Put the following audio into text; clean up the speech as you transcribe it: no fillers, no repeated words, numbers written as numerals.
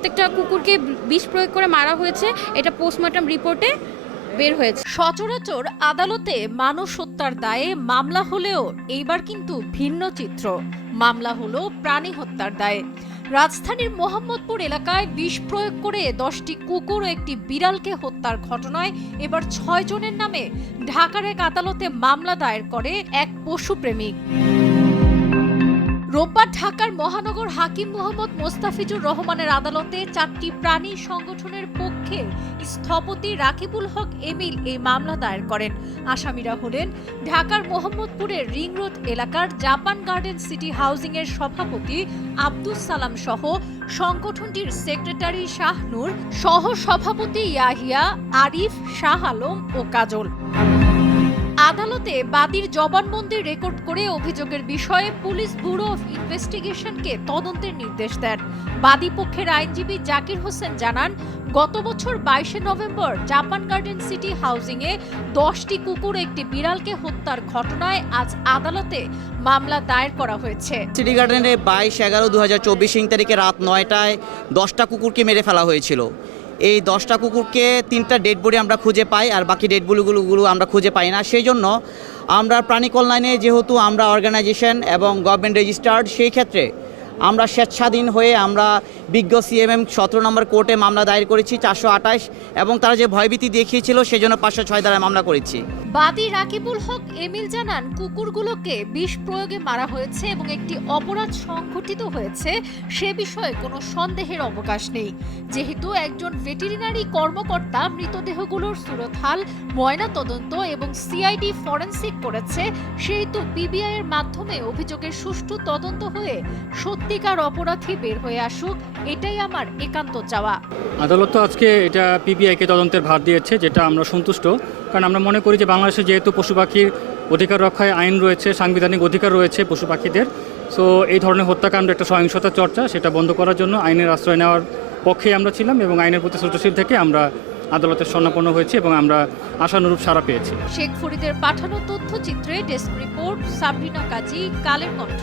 প্রত্যেকটা কুকুরকে বিষ প্রয়োগ করে মারা হয়েছে, এটা পোস্টমর্টম রিপোর্টে বের হয়েছে। সচরাচর আদালতে মানুষ হত্যার দায়ে মামলা হলেও এইবার কিন্তু ভিন্ন চিত্র। মামলা হলো প্রাণী হত্যার দায়ে। রাজধানীর মোহাম্মদপুর এলাকায় বিষ প্রয়োগ করে 10টি কুকুর ও একটি বিড়ালকে হত্যার ঘটনায় এবার 6 জনের নামে ঢাকার এক আদালতে মামলা দায়ের করে এক পশুপ্রেমিক। রোববার ঢাকার মহানগর হাকিম মোহাম্মদ মোস্তাফিজুর রহমানের আদালতে 4টি প্রাণী সংগঠনের পক্ষে স্থপতি রাকিবুল হক এমিল এই মামলা দায়ের করেন। আসামিরা হলেন ঢাকার মোহাম্মদপুরের রিং রোড এলাকার জাপান গার্ডেন সিটি হাউজিং এর সভাপতি আব্দুস সালাম সহ সংগঠনটির সেক্রেটারি শাহনূর, সহ সভাপতি ইয়াহিয়া, আরিফ, শাহ আলম ও কাজল। আদালতে বাদীর জবানবন্দি রেকর্ড করে অভিযোগের বিষয়ে পুলিশ ব্যুরো অফ ইনভেস্টিগেশনকে তদন্তের নির্দেশ দেন। বাদী পক্ষের আইনজীবী জাকির হোসেন জানান, গত বছর 22 November Japan garden city housing এ 10টি কুকুর একটি বিড়ালকে হত্যার ঘটনায় আজ আদালতে মামলা দায়ের করা হয়েছে। সিটি গার্ডেনে 22/11/2024 তারিখে রাত 9টায় 10টা কুকুরকে মেরে ফেলা হয়েছিল। এই 10টা কুকুরকে 3টা ডেড বডি আমরা খুঁজে পাই, আর বাকি ডেড বডিগুলো আমরা খুঁজে পাই না। সেই জন্য আমরা প্রাণী কল্যাণে, যেহেতু আমরা অর্গানাইজেশন এবং গভর্নমেন্ট রেজিস্টার্ড, সেই ক্ষেত্রে আমরা স্বেচ্ছাধীন হয়ে আমরা বিজ্ঞ সিএমএম 17 নম্বর কোর্টে মামলা দায়ের করেছি 428, এবং তারা যে ভয়ভীতি দেখিয়েছিল সেজন্য 506 ধারায় মামলা করেছি। বাদী রাকিবুল হক এমিল জানান, কুকুরগুলোকে বিষ প্রয়োগে মারা হয়েছে এবং একটি অপরাধ সংঘটিত হয়েছে সে বিষয়ে কোনো সন্দেহের অবকাশ নেই। যেহেতু একজন ভেটেরিনারি কর্মকর্তা মৃতদেহগুলোর সুরতহাল, ময়না তদন্ত এবং সিআইডি ফরেনসিক করেছে, সেহেতু পিবিআই এর মাধ্যমে অভিযোগের সুষ্ঠু তদন্ত হয়ে সত্যিকার অপরাধী বের হয়ে আসুক, এটাই আমার একান্ত চাওয়া। আদালত তো আজকে এটা পিবিআইকে তদন্তের ভার দিয়েছে, যেটা আমরা সন্তুষ্ট। কারণ আমরা মনে করি যে বাংলাদেশে যেহেতু পশু পাখির অধিকার রক্ষায় আইন রয়েছে, সাংবিধানিক অধিকার রয়েছে পশু পাখিদের, সো এই ধরনের হত্যাকাণ্ড একটা সহিংসতা চর্চা, সেটা বন্ধ করার জন্য আইনের আশ্রয় নেওয়ার পক্ষে আমরা ছিলাম এবং আইনের প্রতি শ্রদ্ধাশীল থেকে আমরা আদালতের শরণাপন্ন হয়েছি এবং আমরা আশানুরূপ সাড়া পেয়েছি। শেখ ফরিদের পাঠানো তথ্যচিত্রে ডেস্ক রিপোর্ট, সাবরিনা কাজী, কালের কণ্ঠ।